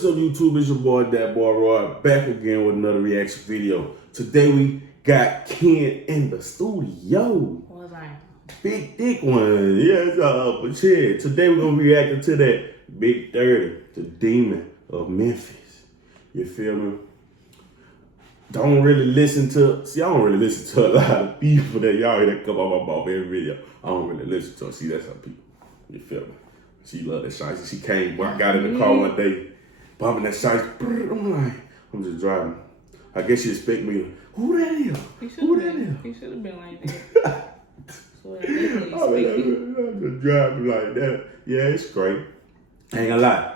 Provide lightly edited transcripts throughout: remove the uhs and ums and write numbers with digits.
What's up, YouTube? It's your boy, that boy Roy, back again with another reaction video. Today we got Ken in the studio. What's that? Big thick one. Yes, but yeah, today we're gonna be reacting to that Big 30, the demon of Memphis. You feel me? Don't really listen to, I don't really listen to a lot of people that y'all hear that come up about every video. I don't really listen to her. See, that's how people, you feel me? She love that shit. She came, I got in the car one day, bumping that shit. I'm like, I'm just driving. I guess she expect me to, who that is? Who that is? He should have been like that. So I'm just driving like that. Yeah, it's great. I ain't gonna lie.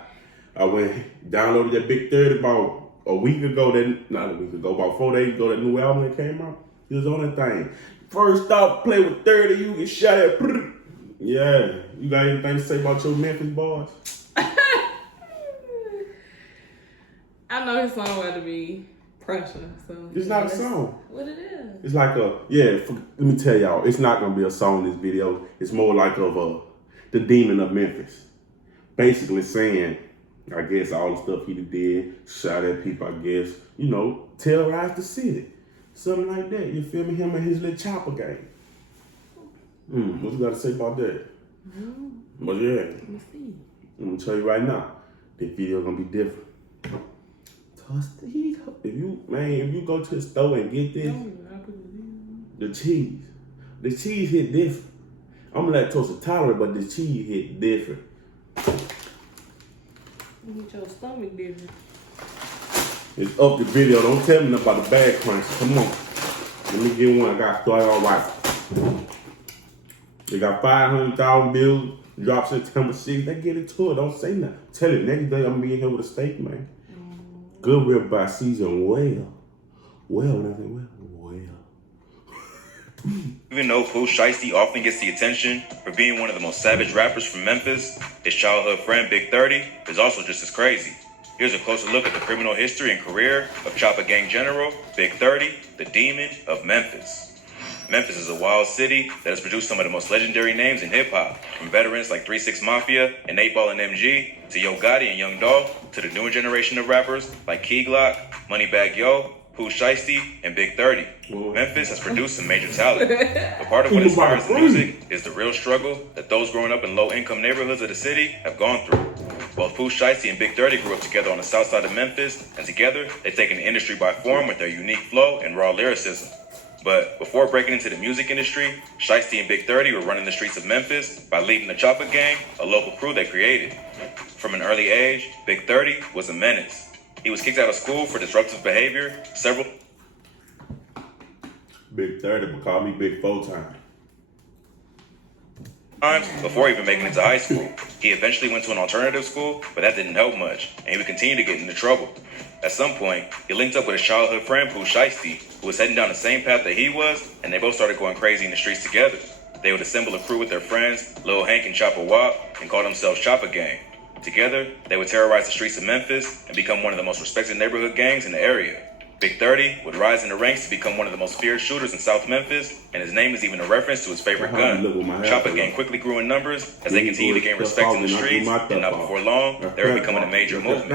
I went, downloaded that Big 30 about a week ago, not a week ago, about 4 days ago, that new album that came out. It was on that thing. First off, play with 30, you get shot at. Yeah. You got anything to say about your Memphis boys? I know his song about to be pressure, so it's not a song. What it is? It's like let me tell y'all, it's not gonna be a song in this video. It's more like the demon of Memphis. Basically saying, I guess all the stuff he did, shot at people, I guess, you know, terrorized the city. Something like that. You feel me? Him and his little Choppa gang. What you gotta say about that? But yeah, Let me see. I'm gonna tell you right now, this video gonna be different. Trust the heat. If you go to the store and get this, the cheese hit different. I'm lactose intolerant, but the cheese hit different. You get your stomach different. It's up the video. Don't tell me nothing about the bag crunch. Come on. Let me get one. I got started all right. They got 500,000 bills. Drop September 6th. They get into it. Don't say nothing. Tell it. Next day I'm gonna be in here with a steak, man. Good rib by season well. Well. Even though Pooh Shiesty often gets the attention for being one of the most savage rappers from Memphis, his childhood friend Big 30 is also just as crazy. Here's a closer look at the criminal history and career of Choppa Gang General Big 30, the demon of Memphis. Memphis is a wild city that has produced some of the most legendary names in hip-hop, from veterans like 3 6 Mafia and 8 Ball and MG, to Yo Gotti and Young Dolph, to the newer generation of rappers like Key Glock, Moneybagg Yo, Pooh Shiesty, and Big 30. Memphis has produced some major talent, but part of what inspires the music is the real struggle that those growing up in low-income neighborhoods of the city have gone through. Both Pooh Shiesty and Big 30 grew up together on the south side of Memphis, and together they've taken the industry by storm with their unique flow and raw lyricism. But before breaking into the music industry, Shiesty and Big 30 were running the streets of Memphis by leading the Choppa Gang, a local crew they created. From an early age, Big 30 was a menace. He was kicked out of school for disruptive behavior several Big 30, but call me Big 4-time. times before even making it to high school. He eventually went to an alternative school, but that didn't help much, and he would continue to get into trouble. At some point, he linked up with his childhood friend Pooh Shiesty, who was heading down the same path that he was, and they both started going crazy in the streets together. They would assemble a crew with their friends, Lil Hank and Choppa Wop, and call themselves Choppa Gang. Together, they would terrorize the streets of Memphis and become one of the most respected neighborhood gangs in the area. Big 30 would rise in the ranks to become one of the most feared shooters in South Memphis, and his name is even a reference to his favorite gun. Choppa Gang quickly grew in numbers as they continued to gain respect in the streets, and not before long, they were becoming a major movement.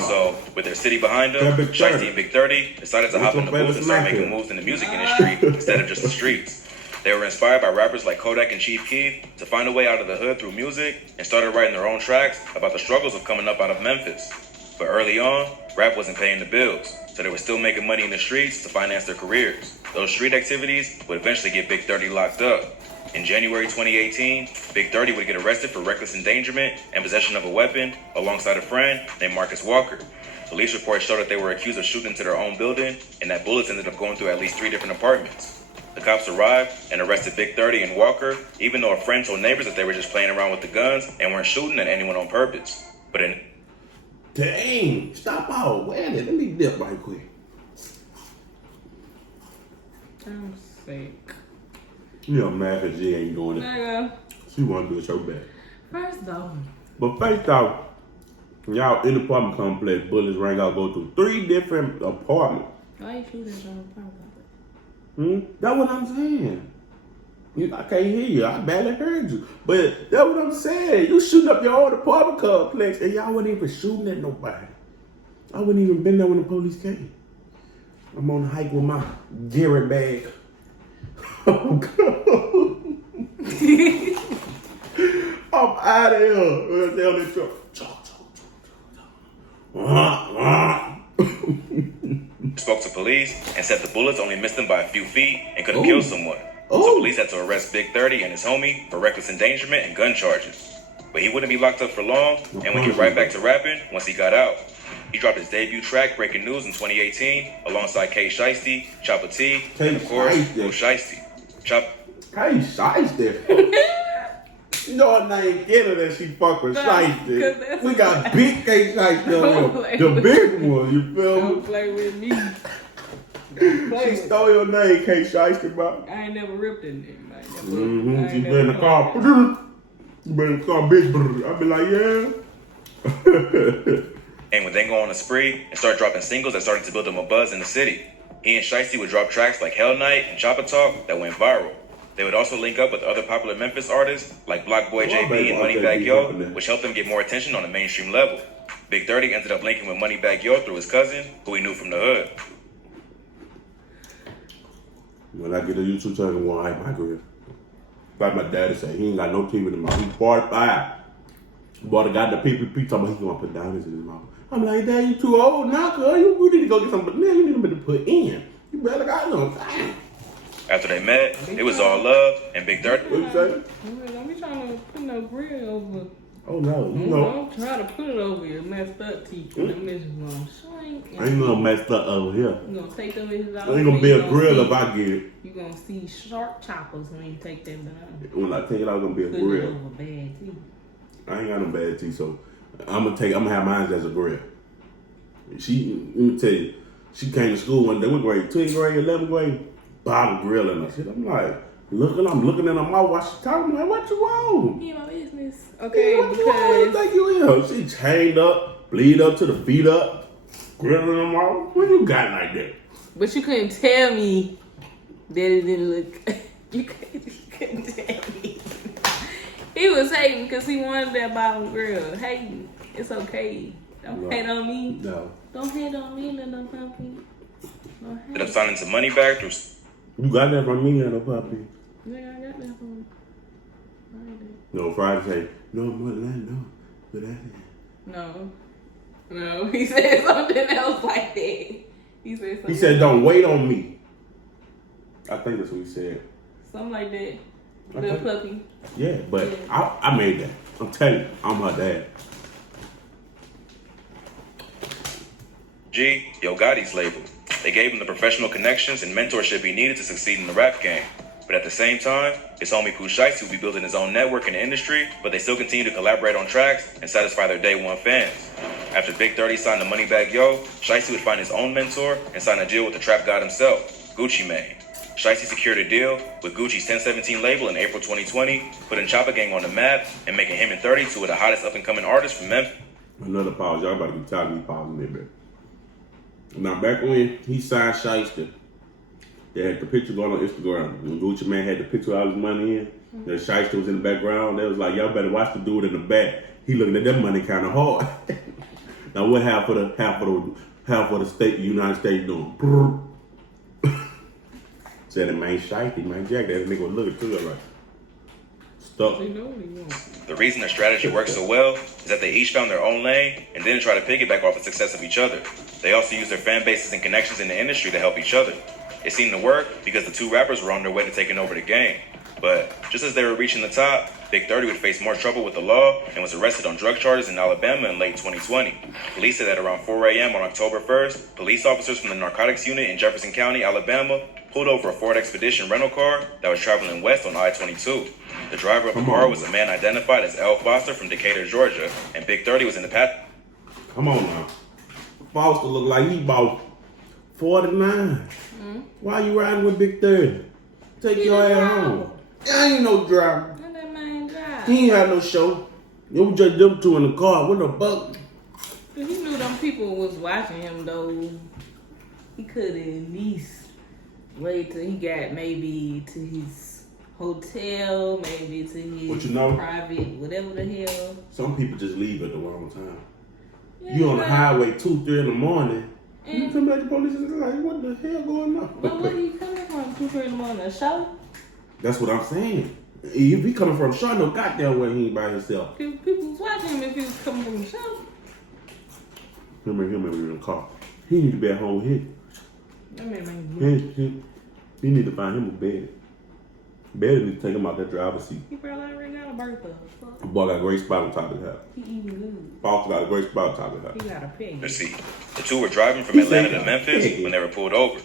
So, with their city behind them, Shiesty and Big 30 decided to hop in the booth and start making moves in the music industry instead of just the streets. They were inspired by rappers like Kodak and Chief Keef to find a way out of the hood through music and started writing their own tracks about the struggles of coming up out of Memphis. But early on, rap wasn't paying the bills, so they were still making money in the streets to finance their careers. Those street activities would eventually get Big 30 locked up. In January 2018, Big 30 would get arrested for reckless endangerment and possession of a weapon alongside a friend named Marcus Walker. Police reports show that they were accused of shooting into their own building and that bullets ended up going through at least 3 different apartments. The cops arrived and arrested Big 30 and Walker, even though a friend told neighbors that they were just playing around with the guns and weren't shooting at anyone on purpose. But in Dang, stop out. Wait a minute, let me dip right quick. I'm sick. You know, mad because she ain't doing it. Nigga. She want to do it so bad. First off. But first off, y'all in the apartment complex, bullets rang out, go through 3 different apartments. Why you shooting at your apartment? That's what I'm saying. I can't hear you. I barely heard you. But that's what I'm saying. You shooting up your own apartment complex and y'all wasn't even shooting at nobody. I wouldn't even been there when the police came. I'm on the hike with my Garrett bag. Oh, God. I'm out of here. They on the truck. Spoke to police and said the bullets only missed him by a few feet and could have killed someone. So police had to arrest Big 30 and his homie for reckless endangerment and gun charges. But he wouldn't be locked up for long and would get right back to rapping once he got out. He dropped his debut track, Breaking News, in 2018, alongside K Shiesty, Choppa T, and of course, Lil Shiesty. K Shiesty. You know her name Canada, she fuck with Shiesty. We got big K Shiesty on here. The big one, you feel me? Don't play with me. She stole your name, K Shiesty, bro. I ain't never ripped in there. She been in the car. You been in the car, bitch. I be like, yeah. And when they go on a spree and start dropping singles that started to build him a buzz in the city, he and Shiesty would drop tracks like Hell Night and Choppa Talk that went viral. They would also link up with other popular Memphis artists like Block Boy JB and Moneybagg Yo, which helped them get more attention on a mainstream level. Big 30 ended up linking with Moneybagg Yo through his cousin, who he knew from the hood. When I get a YouTube channel, I want to hype my career. Like my daddy said, he ain't got no teeth in his mouth. He's 45. Boy, the guy, the PPP, talking about he's going to put diamonds in his mouth. I'm like, Dad, you too old now, cuz. You need to go get some, but now you need to put in. You better got no time. After they met, it was all love, and Big 30. What you say? Don't be trying to put no grill over. Oh, no. You know. Don't try to put it over your messed up teeth. Them bitches gonna shrink. I ain't no messed up over here. You gonna take them bitches out. I ain't gonna be a grill if I get it. You gonna see sharp choppers when you take them down. When I take it out, it's gonna be a Put grill. it over bad teeth. I ain't got no bad teeth, so I'm gonna have mine as a grill. Let me tell you, she came to school one day, what grade? 10th grade, 11th grade, bottle grilling her shit. I'm like, I'm looking in her mouth while she talking. I'm like, what you want? You my business. Okay, What you want? Think you is? She chained up, bleed up to the feet up, grilling her mouth. What you got like that? but you couldn't tell me that it didn't look. You couldn't tell me. He was hating because he wanted that bottom grill. Hating. It's okay. Don't hate on me. No. Don't hate on me, little puppy. Don't Ended up hate. signing to Moneybagg through. You got that from me, little puppy. Yeah, I got that from No, Friday say, no more than no. But that's it. No, he said something else like that. He said, don't wait on me. I think that's what he said. Something like that. Okay. Little puppy. Yeah, but I made that. I'm telling you, I'm her dad. G, Yo Gotti's label. They gave him the professional connections and mentorship he needed to succeed in the rap game. But at the same time, his homie Pooh Shiesty will be building his own network in the industry, but they still continue to collaborate on tracks and satisfy their day one fans. After Big 30 signed to Moneybagg Yo, Shiesty would find his own mentor and sign a deal with the trap god himself, Gucci Mane. Shiesty secured a deal with Gucci's 1017 label in April 2020, putting Choppa Gang on the map and making him and 30 two of the hottest up-and-coming artists from Memphis. Another pause. Y'all about to be tired of me pausing there, bit. Now, back when he signed Shiesty, they had the picture going on Instagram. When Gucci Mane had the picture of all his money in, the Shiesty was in the background. They was like, y'all better watch the dude in the back. He looking at that money kind of hard. Now, what half of the state, United States doing? Said it, man, Shiesty, man, Jack. That nigga was looking through it like, stuck. The reason their strategy works so well is that they each found their own lane and didn't try to piggyback off the success of each other. They also used their fan bases and connections in the industry to help each other. It seemed to work because the two rappers were on their way to taking over the game. But just as they were reaching the top, Big 30 would face more trouble with the law and was arrested on drug charges in Alabama in late 2020. Police said that around 4 a.m. on October 1st, police officers from the narcotics unit in Jefferson County, Alabama, pulled over a Ford Expedition rental car that was traveling west on I-22. The driver of the car was a man identified as L. Foster from Decatur, Georgia, and Big 30 was in the path. Come on now. Foster look like he about 49. Why you riding with Big 30? Take your ass home. I ain't no driver. Let that man drive. He ain't had no show. It was just them two in the car. What the fuck? He knew them people was watching him though. He could at least wait till he got maybe to his hotel, maybe to his What you know? private, whatever the hell. Some people just leave at the wrong time. You on the highway 2, 3 in the morning. You come back to police and like, what the hell going on? But where you coming from 2, 3 in the morning? A show? That's what I'm saying. If he coming from a show, no goddamn way he ain't by himself. People was watching him if he was coming from the show. Him in the car. He need to be at home with him. He need to find him a bed. Bed need to take him out that driver's seat. He probably already got a birthday. The boy got a great spot on top of the house. He eating good. Foster got a great spot on top of the house. He got a pig. Let's see. The two were driving from Atlanta to Memphis when they were pulled over.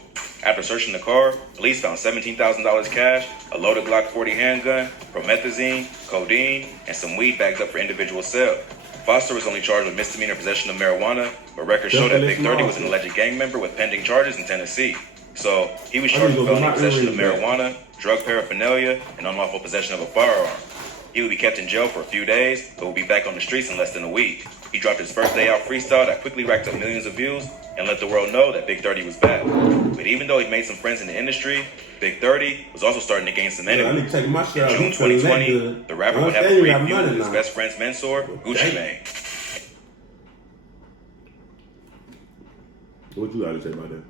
After searching the car, police found $17,000 cash, a loaded Glock 40 handgun, promethazine, codeine, and some weed bagged up for individual sale. Foster was only charged with misdemeanor possession of marijuana, but records show that Big 30 was an alleged gang member with pending charges in Tennessee. So he was charged with felony possession of marijuana, drug paraphernalia, and unlawful possession of a firearm. He would be kept in jail for a few days, but would be back on the streets in less than a week. He dropped his first day out freestyle that quickly racked up millions of views and let the world know that Big 30 was back. But even though he made some friends in the industry, Big 30 was also starting to gain some enemies. In June 2020, the rapper would have a brief feud with his best friend's mentor, Gucci Mane. What you got to say about that?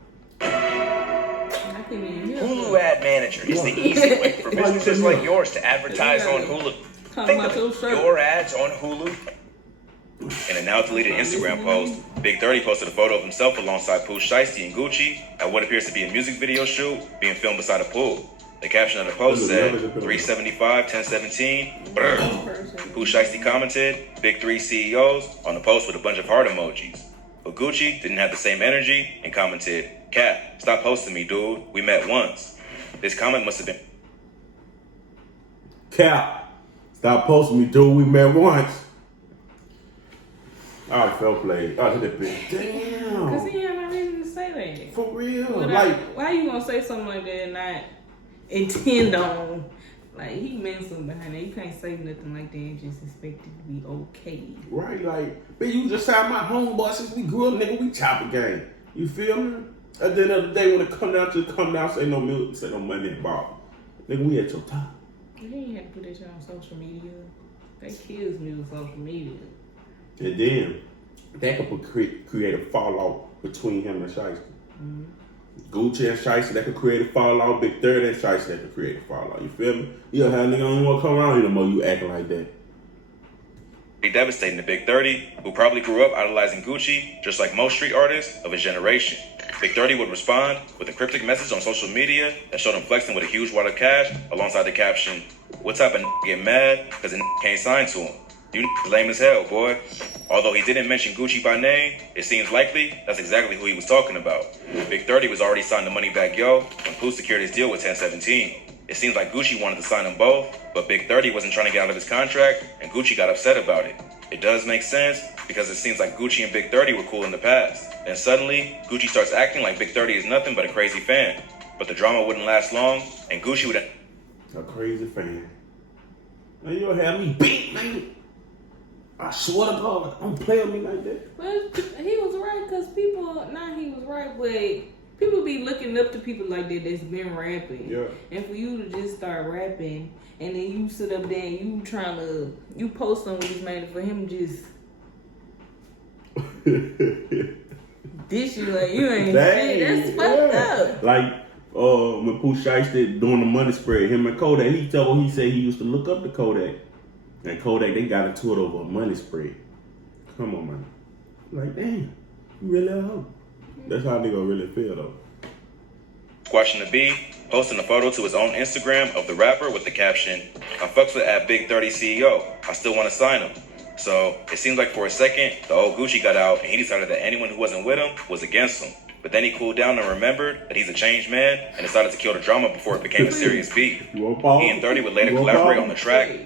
Hulu Ad Manager is the easy way for businesses like yours to advertise on Hulu. Think of it, your ads on Hulu. In a now deleted Instagram post, Big 30 posted a photo of himself alongside Pooh Shiesty and Gucci at what appears to be a music video shoot being filmed beside a pool. The caption of the post said, 375, 1017, brr. Pooh Shiesty commented, Big 3 CEOs, on the post with a bunch of heart emojis. But Gucci didn't have the same energy and commented, Cap, stop posting me, dude. We met once. This comment must have been... Cap, stop posting me, dude. We met once. All right, fair play. I hit that bitch. Damn. Because he had no reason to say that. For real. Why you gonna say something like that and not intend on? Like, he meant something behind that. You can't say nothing like that and just expect it to be okay. Right, like, man, you just had my homeboy since we grew up, nigga. We Choppa gang. You feel me? At the end of the day, when it come down, say no milk, say no money involved. Nigga, we at your top. You ain't had to put that shit on social media. That kills me with social media. And then, that could create a fallout between him and Shiesty. Mm-hmm. Gucci and Shiesty, that could create a fallout. Big 30 and Shiesty, that could create a fallout. You feel me? You have a nigga don't want to come around here no more. You acting like that. Be devastating to Big 30, who probably grew up idolizing Gucci, just like most street artists of his generation. Big 30 would respond with a cryptic message on social media that showed him flexing with a huge wad of cash alongside the caption, what type of get mad because a can't sign to him? You lame as hell, boy. Although he didn't mention Gucci by name, it seems likely that's exactly who he was talking about. Big 30 was already signed to Moneybagg Yo when Pooh secured his deal with 1017. It seems like Gucci wanted to sign them both, but Big 30 wasn't trying to get out of his contract, and Gucci got upset about it. It does make sense, because it seems like Gucci and Big 30 were cool in the past. Then suddenly, Gucci starts acting like Big 30 is nothing but a crazy fan. But the drama wouldn't last long, and Gucci would... A crazy fan. Man, you'll have me beat, man. I swear to God, don't play with me like that. Well, he was right, because people, he was right, but people be looking up to people like that that's been rapping. Yeah. And for you to just start rapping, and then you sit up there and you post on what he's made for him just dish you like you ain't shit. That's fucked up. Like, when Pooh Shiesty doing the money spread, him and Kodak, he said he used to look up to Kodak. And Kodak, they got into it over a money spread. Come on, man. Like, damn, you really a hoe. That's how nigga really feel, though. Squashing the B, posting a photo to his own Instagram of the rapper with the caption, I fucks with at Big 30 CEO. I still want to sign him. So it seems like for a second, the old Gucci got out and he decided that anyone who wasn't with him was against him. But then he cooled down and remembered that he's a changed man and decided to kill the drama before it became a serious beef. He and 30 would later collaborate on the track.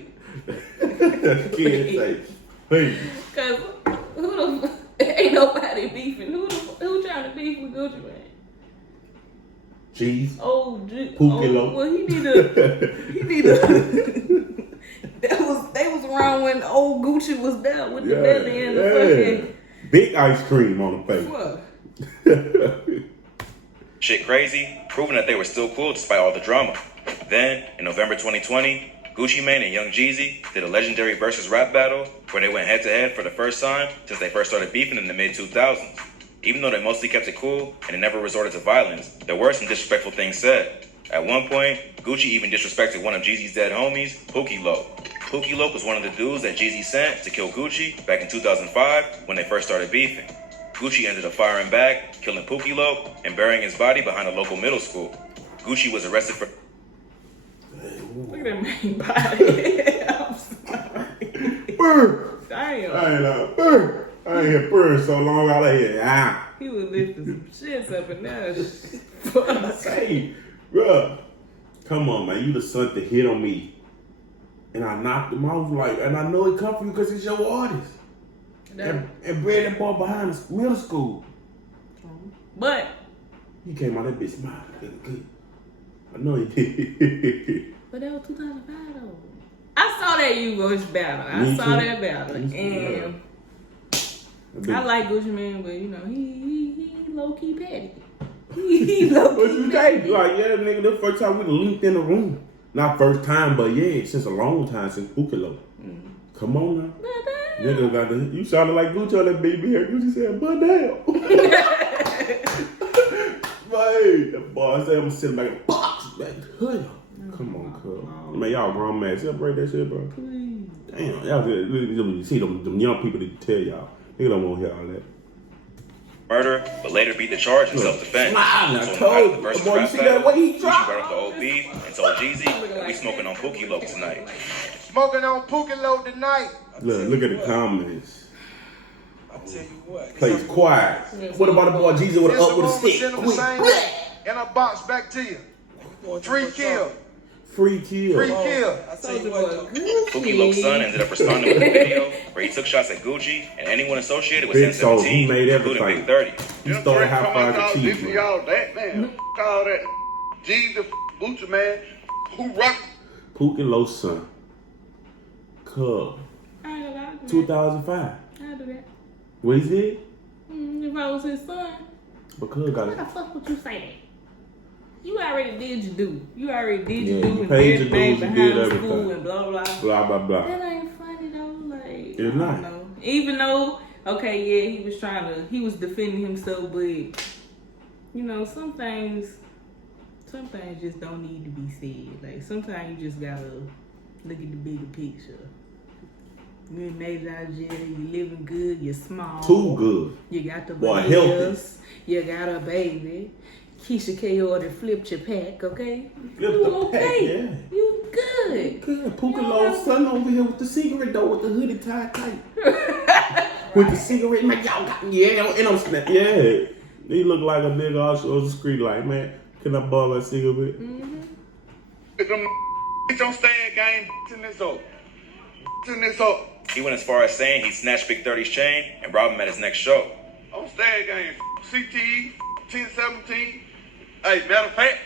Cause ain't nobody beefing. Who trying to beef with Gucci man? Cheese. Well, he need a. They was around when old Gucci was there with the belly and the fucking big ice cream on the face. Shit crazy, proving that they were still cool despite all the drama. Then, in November 2020, Gucci Mane and Young Jeezy did a legendary versus rap battle where they went head-to-head for the first time since they first started beefing in the mid-2000s. Even though they mostly kept it cool and they never resorted to violence, there were some disrespectful things said. At one point, Gucci even disrespected one of Jeezy's dead homies, Pookie Loc. Pookie Loc was one of the dudes that Jeezy sent to kill Gucci back in 2005 when they first started beefing. Gucci ended up firing back, killing Pookie Loc, and burying his body behind a local middle school. Gucci was arrested for... Look at that man body. I'm sorry. Burr. Damn. I ain't had burr so long out of here. He was lifting some shits up in there. Hey, bruh. Come on, man. You the son to hit on me. And I knocked him off and I know it come from you because it's your artist. And bred that boy behind the middle school. But he came out that bitch smiling. I know he did. But that was 2005 though. I saw that U-Voice battle. I saw that battle. And I like Gucci Mane, but you know, he low-key petty. He low-key what you think? Like, yeah, nigga, the first time we linked in the room. Not first time, but yeah, since a long time, since Pookie Loc. Come on now. Nigga got you sounded like Gucci on that baby hair. Gucci said, but damn. Hey, that boy said I'm sitting back in a box. Back hood. Come on, cuz. Man, y'all grown man. Celebrate that shit, bro. Please. Damn, y'all see them young people that tell y'all. Nigga don't want to hear all that. Murder, but later beat the charge in self-defense. I So told the versus boy, you rap see battle, that way he Gucci dropped? brought up the old beef and told Jeezy, we smoking on Pookie Loc tonight. Smoking on Pookie Loc tonight. Look at the comments. I'll tell you what. Plays quiet. What about the boy Jeezy with an up with a stick? Send them the same way. And I box back to you. Free kill. Free kill. Free kill. I told you what, Pookie Loc's son ended up responding with a video where he took shots at Gucci and anyone associated with Big Soul, 1017, he made including everything. Big 30. He started high five to cheese. Y'all that man. All that Jeezy, Gucci man. Who rock? Pookie Loc's son. Cub. I ain't gonna lie to 2005. I'll do that. What he did? If I was his son, But Cub got why the it. fuck would you say that? You already did your do. You already did Yeah, your do you and paid did your dues, you behind did the everything. school and blah blah. Blah, blah, blah. That ain't funny though. Like It's I don't not. know. Even though, okay, yeah, he was defending himself, but you know, some things just don't need to be said. Like sometimes you just gotta look at the bigger picture. You ain't made it out of jail, you living good, you're small. Too good. You got the Boy, bills, you got a baby. Keisha K ordered flipped your pack, okay? Flipped You the okay? pack, yeah. You good. Good. Pookie Loc's son over here with the cigarette though, with the hoodie tied tight. With the cigarette, man, y'all got and I'm snapping. Yeah. He look like a nigga on the street like, man, can I borrow a cigarette? Don't stay in game. In this up. In this up. He went as far as saying he snatched Big 30's chain and robbed him at his next show. Don't stay in game. CTE 1017. Hey, matter of fact,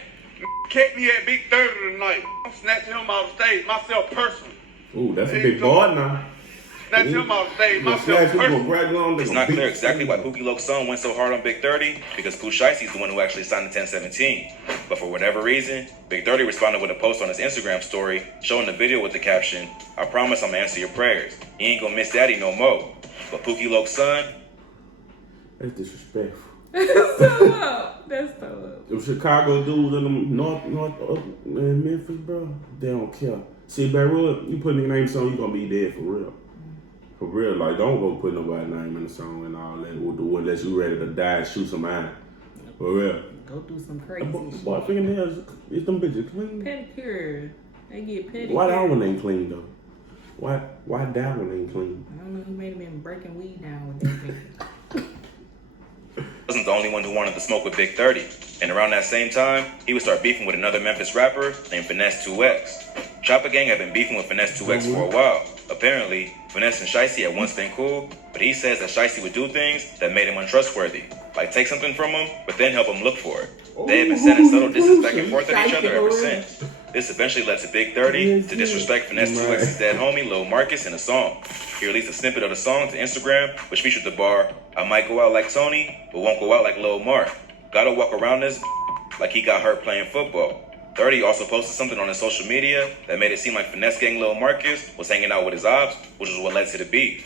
catch me at Big 30 tonight. I'm snatching him off the stage myself personally. Ooh, that's a big boy now. Snatch him off the stage myself It's personally. It's not clear exactly why Pookie Loc's son went so hard on Big 30 because Pooh Shicey's the one who actually signed the 1017. But for whatever reason, Big 30 responded with a post on his Instagram story showing the video with the caption, I promise I'm gonna answer your prayers. You ain't gonna miss daddy no more. But Pookie Loc's son, That's disrespectful. That's so up. Them Chicago dudes in them North Memphis, bro, they don't care. See, Beirut, you put nigga name song, you gonna be dead for real. For real, like, don't go put nobody's name in the song and all that. We'll do unless you ready to die and shoot somebody. For real. Go through some crazy shit. Boy, fingernails, is them bitches clean? Pedicure. They get pedicure. Why that one ain't clean, though? Why that one ain't clean? I don't know, he may have been breaking weed down with that thing. wasn't the only one who wanted to smoke with Big 30. And around that same time, he would start beefing with another Memphis rapper named Finesse 2X. Choppa Gang had been beefing with Finesse 2X for a while. Apparently, Finesse and Shicey had once been cool, but he says that Shicey would do things that made him untrustworthy, like take something from him, but then help him look for it. They had been sending subtle disses back and forth at each other ever since. This eventually led to Big 30 to disrespect Finesse 2X's dead homie, Lil Marcus, in a song. He released a snippet of the song to Instagram, which featured the bar, I might go out like Tony, but won't go out like Lil Mark. Gotta walk around this like he got hurt playing football. 30 also posted something on his social media that made it seem like Finesse gang Lil Marcus was hanging out with his ops, which is what led to the beef.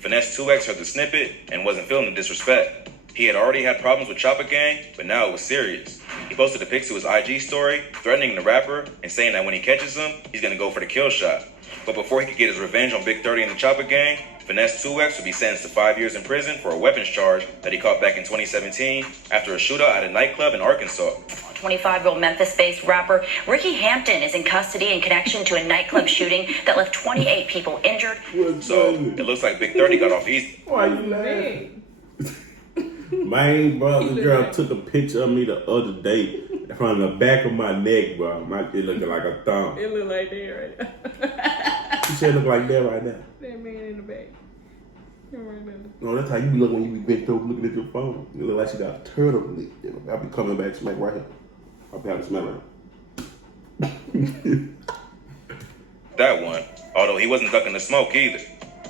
Finesse 2X heard the snippet and wasn't feeling the disrespect. He had already had problems with Choppa gang, but now it was serious. He posted a pic to his IG story, threatening the rapper and saying that when he catches him, he's gonna go for the kill shot. But before he could get his revenge on Big 30 and the Choppa gang, Finesse 2X would be sentenced to 5 years in prison for a weapons charge that he caught back in 2017 after a shootout at a nightclub in Arkansas. 25-year-old Memphis-based rapper Ricky Hampton is in custody in connection to a nightclub shooting that left 28 people injured. So it looks like Big 30 got off easy. Why you laughing? My brother girl took a picture of me the other day from the back of my neck, bro. It looking like a thumb. It look like that right now. You said it look like that right now. That man in the back. Right now. No, that's how you look when you be bent over looking at your phone. You look like she got a turtle lip. I'll be coming back smack right here. I'll be having to smell it. That one, although he wasn't ducking the smoke either.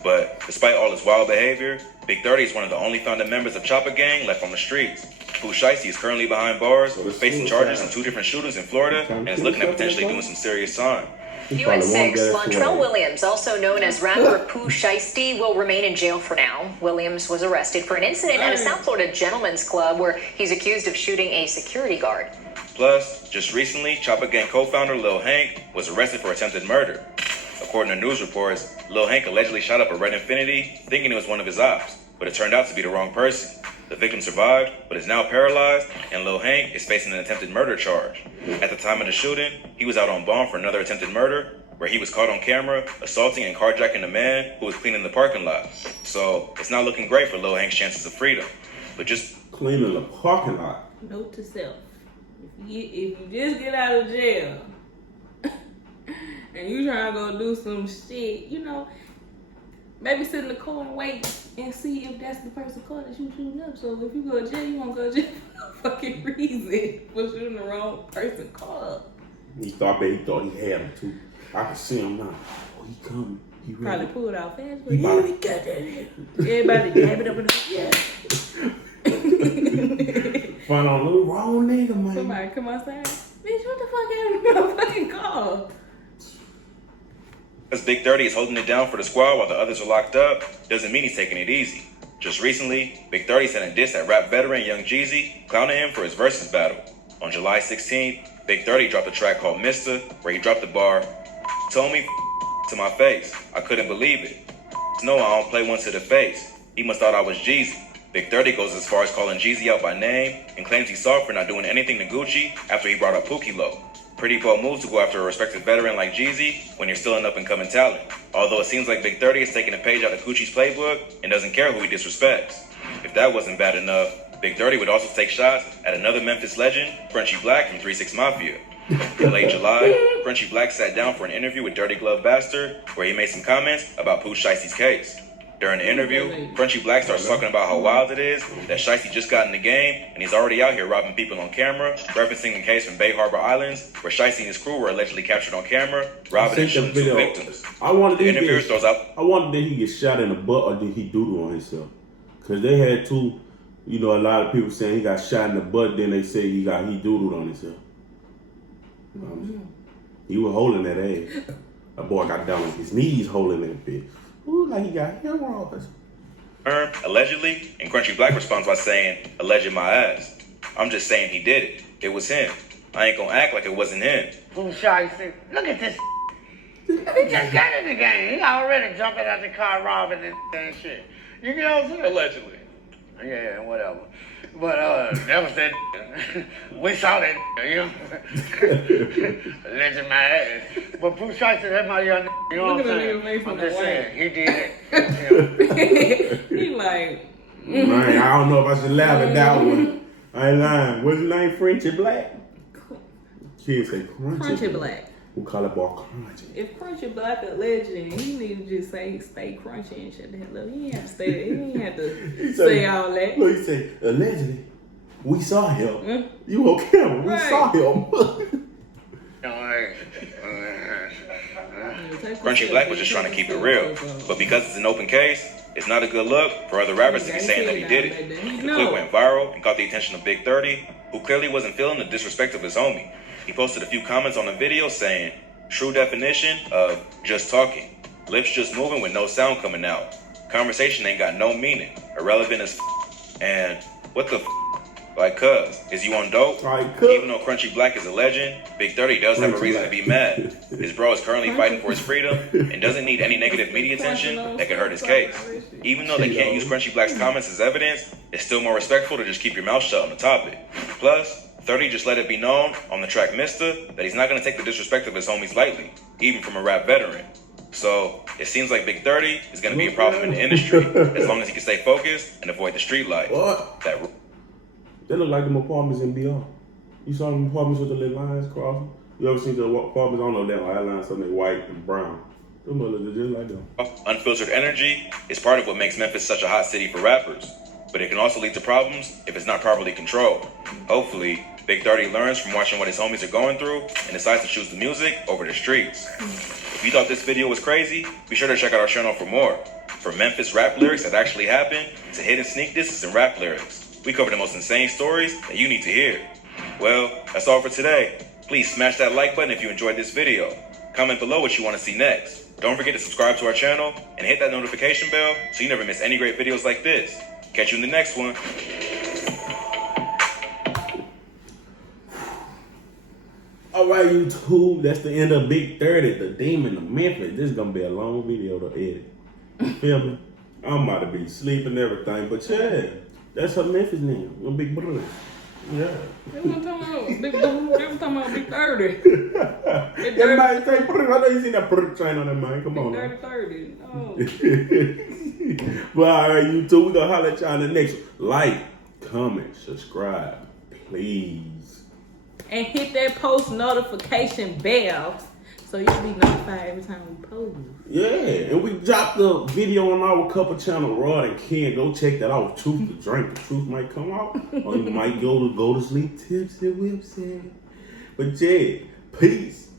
But despite all his wild behavior, Big 30 is one of the only founding members of Choppa gang left on the streets. Pooh Shiesty is currently behind bars, facing charges in 2 different shootings in Florida, and is looking at potentially doing some serious time. UN6, Lontrell Williams, also known as rapper Pooh Shiesty, will remain in jail for now. Williams was arrested for an incident at a South Florida gentleman's club where he's accused of shooting a security guard. Plus, just recently, Choppa gang co-founder Lil Hank was arrested for attempted murder. According to news reports, Lil Hank allegedly shot up a red Infinity thinking it was one of his ops, but it turned out to be the wrong person. The victim survived, but is now paralyzed, and Lil Hank is facing an attempted murder charge. At the time of the shooting, he was out on bond for another attempted murder, where he was caught on camera assaulting and carjacking a man who was cleaning the parking lot. So it's not looking great for Lil Hank's chances of freedom. But just cleaning the parking lot. Note to self: if you just get out of jail and you trying to go do some shit, maybe sit in the car and wait and see if that's the person's car that you shooting up. So if you go to jail, you won't go to jail for no fucking reason for shooting the wrong person's car up. He thought he had him too. I can see him now. Oh, he coming. He ready. Probably pulled out fast, but yeah, we got that in. Everybody dab it up in the Find on the wrong nigga, man. Somebody come outside. Bitch, what the fuck happened to my fucking car? as Big 30 is holding it down for the squad while the others are locked up, doesn't mean he's taking it easy. Just recently, Big 30 sent a diss at rap veteran Young Jeezy, clowning him for his versus battle. On July 16th, Big 30 dropped a track called Mister, where he dropped the bar, "Told me to my face, I couldn't believe it. No, I don't play one to the face. He must thought I was Jeezy." Big 30 goes as far as calling Jeezy out by name and claims he's sorry for not doing anything to Gucci after he brought up Pookie Low. Pretty bold move to go after a respected veteran like Jeezy when you're still an up-and-coming talent. Although it seems like Big 30 is taking a page out of Gucci's playbook and doesn't care who he disrespects. If that wasn't bad enough, Big 30 would also take shots at another Memphis legend, Frenchie Black from 3 6 Mafia. In late July, Frenchie Black sat down for an interview with Dirty Glove Bastard, where he made some comments about Pooh Shiesty's case. During the interview, Frenchie Black starts talking about how wild it is that Shiesty just got in the game and he's already out here robbing people on camera, referencing the case from Bay Harbor Islands, where Shiesty and his crew were allegedly captured on camera, robbing and shooting 2 victims. I wonder the interviewer throws out. I wonder did he get shot in the butt or did he doodle on himself? Because they had two, a lot of people saying he got shot in the butt, then they say he doodled on himself. He was holding that ass. That boy got down on his knees holding that bitch. Ooh, like he got hemorrhoids. Allegedly, and Crunchy Black responds by saying, "Alleged my ass. I'm just saying he did it. It was him. I ain't gonna act like it wasn't him." Pooh Shiesty, look at this. He just got in the game. He already jumping out the car robbing and shit. You know what I'm saying? Allegedly. Yeah, whatever. But that was that. We saw that, Alleged my ass. But Pooh Shiesty, that's my young, you know what I'm saying? I'm just saying, he did it. He like, Man, I don't know if I should laugh at that one. I ain't lying. What's his name? Frenchie Black? Kids say Crunchy Black. We'll call it boy Crunchy. If Crunchy Black a legend, he need to just say stay crunchy and shut the hell up. He ain't have to stay there. He ain't have to say all that. Look, he say, allegedly, we saw him. You on camera, we saw him. Crunchy Black was just trying to keep it real. But because it's an open case, It's not a good look for other rappers to be saying that he did it. The clip went viral and caught the attention of Big 30, who clearly wasn't feeling the disrespect of his homie. He posted a few comments on the video saying, "True definition of just talking. Lips just moving with no sound coming out. Conversation ain't got no meaning. Irrelevant as and what the like, cuz, is you on dope?" Even though Crunchy Black is a legend, Big 30 does have a reason to be mad. His bro is currently fighting for his freedom and doesn't need any negative media attention that could hurt his case. Even though they can't use Crunchy Black's comments as evidence, it's still more respectful to just keep your mouth shut on the topic. Plus, 30 just let it be known on the track Mister that he's not going to take the disrespect of his homies lightly, even from a rap veteran. So, it seems like Big 30 is going to be a problem in the industry as long as he can stay focused and avoid the street life. They look like them apartments in BR. You saw them apartments with the little lines crossing? You ever seen the apartments? I don't know, that line lines, something white and brown. Them look just like them. Unfiltered energy is part of what makes Memphis such a hot city for rappers, but it can also lead to problems if it's not properly controlled. Hopefully, Big 30 learns from watching what his homies are going through and decides to choose the music over the streets. If you thought this video was crazy, be sure to check out our channel for more. From Memphis rap lyrics that actually happened to hidden sneak disses and rap lyrics, we cover the most insane stories that you need to hear. Well, that's all for today. Please smash that like button if you enjoyed this video. Comment below what you want to see next. Don't forget to subscribe to our channel and hit that notification bell so you never miss any great videos like this. Catch you in the next one. All right, YouTube, that's the end of Big 30, the Demon of Memphis. This is going to be a long video to edit. You feel me? I'm about to be sleeping and everything, but yeah, that's her Memphis name, little Big Brother. Yeah. They weren't talking about Big 30. That might say, I know you seen that train on that man. Come on. 30. Oh. But all right, YouTube, we're going to holler at y'all in the next one. Like, comment, subscribe, please. And hit that post notification bell so you'll be notified every time we post. Yeah, and we dropped the video on our couple channel, Rod and Ken. Go check that out. Truth to Drink. The truth might come out. Or you might go to sleep tipsy whipsy. But yeah, peace.